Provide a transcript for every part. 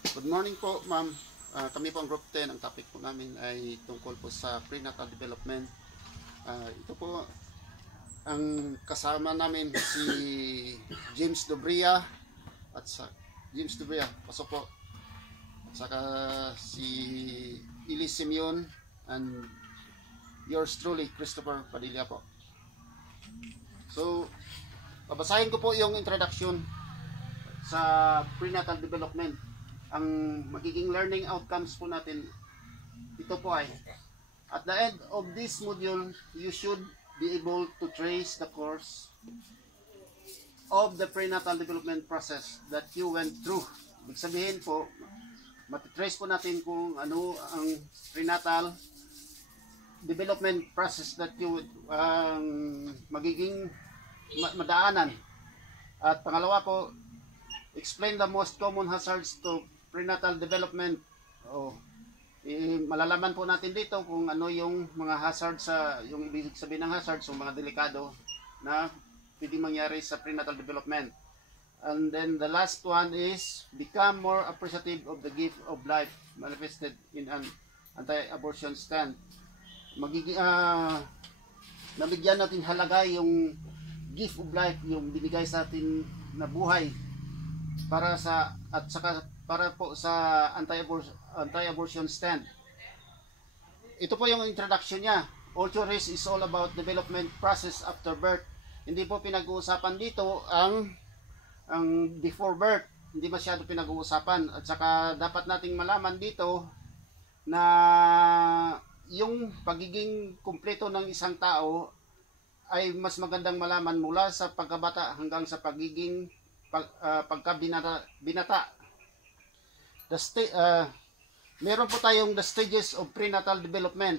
Good morning po, ma'am. Kami po ang Group 10. Ang topic po namin ay tungkol po sa prenatal development. Ito po ang kasama namin si James Dobria at sa James Dobria, pasok po. At saka si Elise Simeon and yours truly, Christopher Padilla po. So, babasahin ko po yung introduction sa prenatal development. Ang magiging learning outcomes po natin, ito po ay, at the end of this module, you should be able to trace the course of the prenatal development process that you went through. Ibig sabihin po, matitrace po natin kung ano ang prenatal development process that you magiging madaanan. At pangalawa po, explain the most common hazards to prenatal development. Malalaman po natin dito kung ano yung mga hazards, yung ibig sabihin ng hazards, yung mga delikado na pwedeng mangyari sa prenatal development. And then the last one is become more appreciative of the gift of life manifested in an anti-abortion stand. Nabigyan natin halaga yung gift of life, yung binigay sa atin na buhay para sa at saka para po sa anti-abortion stand. Ito po yung introduction niya. Ultra-race is all about development process after birth. Hindi po pinag-uusapan dito ang before birth. Hindi masyado pinag-uusapan. At saka dapat nating malaman dito na yung pagiging kumpleto ng isang tao ay mas magandang malaman mula sa pagkabata hanggang sa pagiging pagkabinata. Meron po tayong the stages of prenatal development.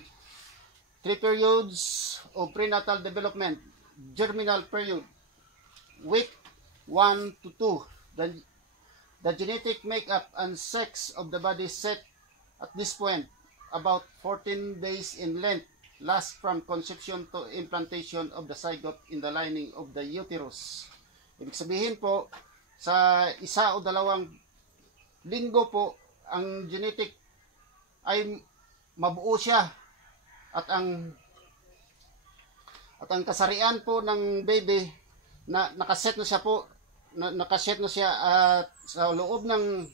3 periods of prenatal development. Germinal period, week 1 to 2. The genetic makeup and sex of the body set at this point, about 14 days in length, last from conception to implantation of the zygote in the lining of the uterus. Ibig sabihin po, sa isa o dalawang linggo po, ang genetic ay mabuo siya at ang kasarian po ng baby na nakaset na siya po, nakaset na siya at sa loob ng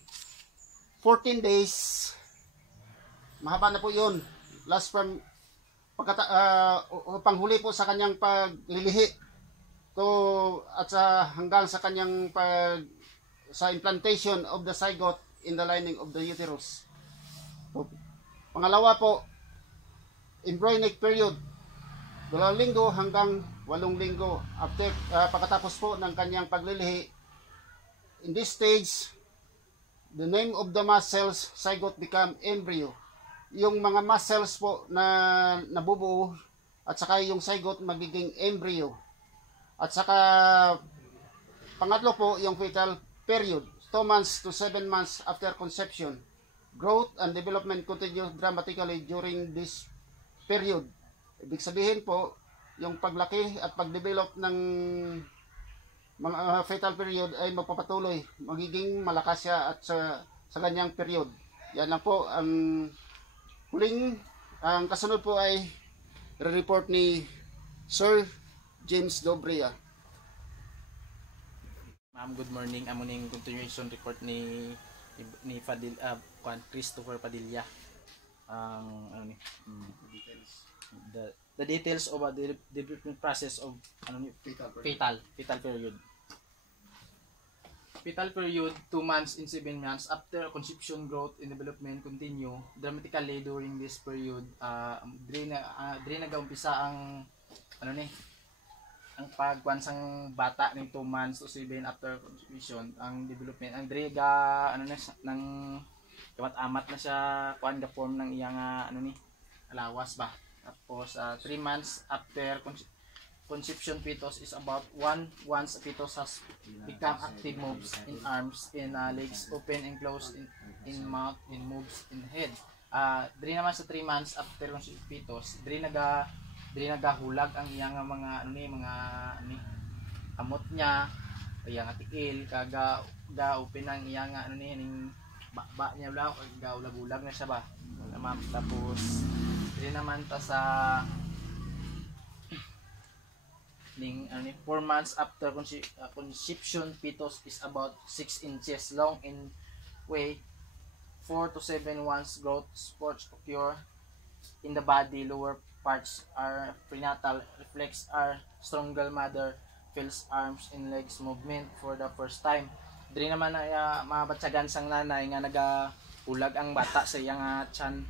14 days, mahaba na po yun, last from panghuli po sa kanyang paglilihi at hanggang sa kanyang sa implantation of the zygote in the lining of the uterus. Pangalawa po, embryonic period, 2 linggo hanggang 8 linggo after pagkatapos po ng kanyang paglilihi. In this stage, the name of the muscles zygote become embryo. Yung mga muscles po na nabubuo at saka yung zygote magiging embryo. At saka pangatlo po yung fetal period, 2 months to 7 months after conception. Growth and development continue dramatically during this period. Ibig sabihin po, yung paglaki at pagdevelop ng mga fetal period ay magpapatuloy. Magiging malakas siya at sa kanyang period. Yan lang po. Ang kasunod po ay re-report ni Sir James Dobria. Ma'am, good morning. Amo ning continuation report ni Christopher Padilla. The details of the development process of fetal period. Fetal period 2 months and 7 months after conception, growth and development continue dramatically during this period. Diri nag-umpisa ang ang pagwansang bata ng 2 months to 7 after conception, ang development ang diri nang kamat-amat na siya kuan ga form ng iyang alawas ba. Tapos 3 months after conception, fetus is about once a fetus has become active, moves in arms, in legs, open and close in mouth, and moves in head. Diri naman sa 3 months after conception fetus, diri nagahulag ang iyang mga amot niya, iyang tiil, kaga open ang iyang ba niya lang gaulag-ulag na siya ba. Ma'am, tapos diri naman ta sa ning 4 months after conception, fetus is about 6 inches long in weight. 4 to 7 once growth spurts occur in the body. Lower parts are prenatal. Reflex are stronger. Mother feels arms and legs movement for the first time. Diri naman na mabatsagan sang nanay nga nagaulag ang bata sa iyang tiyan.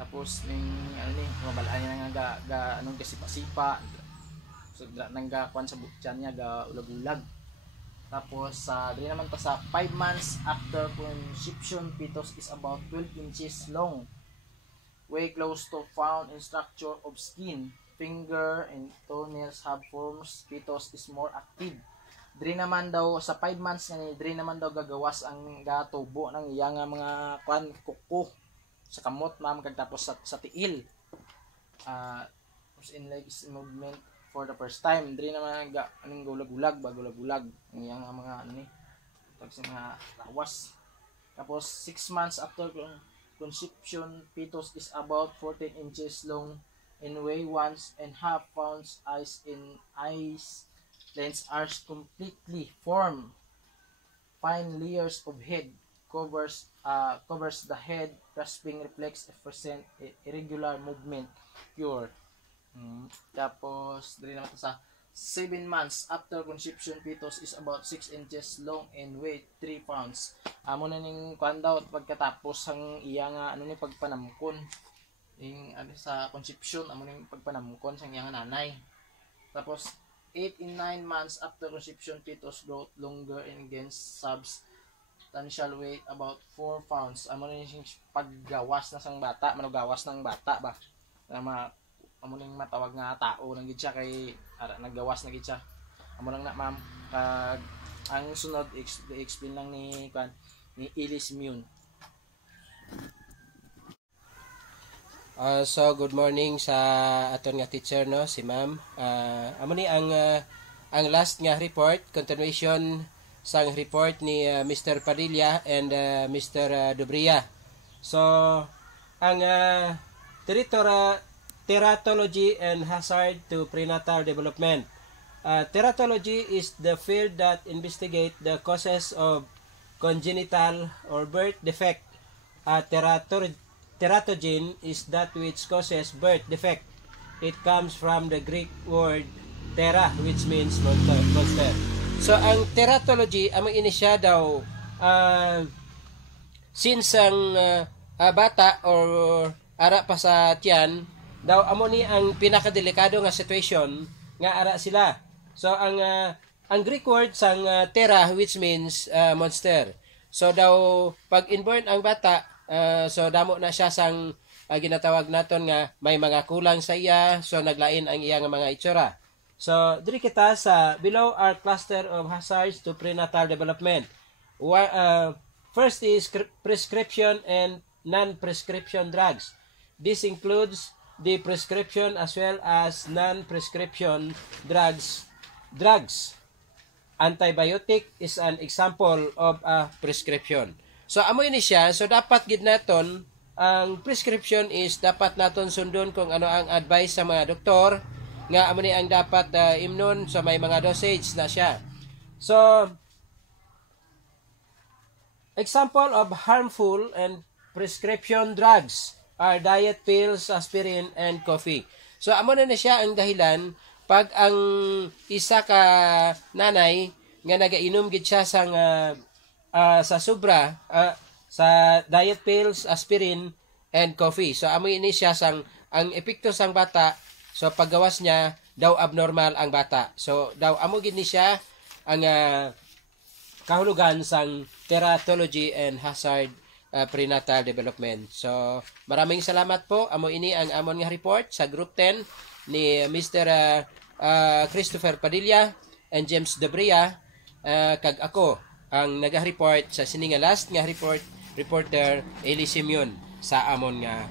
Tapos ning mabalaan niya nga anong gasipa-sipa. So nang gakuan sa tiyan niya ga ulag-ulag. Tapos diri naman ta sa 5 months after conception, fetus is about 12 inches long. Way close to found in structure of skin. Finger and toenails have forms. Fetus is more active. Diri naman daw sa 5 months nga diri naman daw gagawas ang gatubo ng iyang mga kuko sa kamot ma'am kag tapos sa tiil. In legs movement for the first time. Diri naman aning gulag-gulag ang iyang mga pag sa mga lawas. Tapos 6 months after conception, fetus is about 14 inches long and weigh 1.5 pounds. Eyes lens are completely formed. Fine layers of head covers the head. Grasping reflex present irregular movement pure. Tapos diri naman sa 7 months after conception, fetus is about 6 inches long and weight 3 pounds. Amo na ning kuan daw pagkatapos ang iyang ni pagpanamkon ing sa conception, amo ning pagpanamkon sa iyang nanay. Tapos 8 and 9 months after conception, fetus growth longer and gains substantial weight about 4 pounds. Amo ning paggawas na sang bata, manugawas ng bata ba. Amo ning matawag nga tao nang gid siya kay naggawas na gid siya. Amo lang na ma'am. Ang sunod i-explain lang ni Elise Mune. So good morning sa aton nga teacher no si ma'am. Amo ni ang last nga report, continuation sang report ni Mr. Padilla and Mr. Dobria. So ang teratology and hazard to prenatal development. Teratology is the field that investigate the causes of congenital or birth defect. Teratogen is that which causes birth defect. It comes from the Greek word tera, which means monster. So ang teratology, among inisya daw since ang bata or ara pa sa tiyan daw amo ni ang pinakadelikado nga situation nga ara sila. So ang Greek word sang tera, which means monster. So daw pag inborn ang bata, so damo na siya sang ginatawag naton nga may mga kulang sa iya, so naglain ang iyang mga itsura. So diri kita sa below are cluster of hazards to prenatal development. First is prescription and non-prescription drugs. This includes the prescription as well as non-prescription drugs. Antibiotic is an example of a prescription. So amo ini siya, so dapat gid naton ang prescription is dapat naton sundon kung ano ang advice sa mga doktor nga amo ni ang dapat imnon sa may mga dosage na siya. So example of harmful and prescription drugs are diet pills, aspirin, and coffee. So, amo na siya ang dahilan pag ang isa ka nanay nga nagainom gid siya sa sobra sa diet pills, aspirin, and coffee. So, amo ini siya sang ang epekto sang bata. So, paggawas niya daw abnormal ang bata. So, daw amo gid ni siya ang kahulugan sang teratology and hazard prenatal development. So, maraming salamat po. Amo ini ang amon nga report sa group 10 ni Mr. Christopher Padilla and James Dobria, kag ako ang naga-report sa sininga last nga reporter Elise Mune sa amon nga